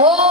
Oh.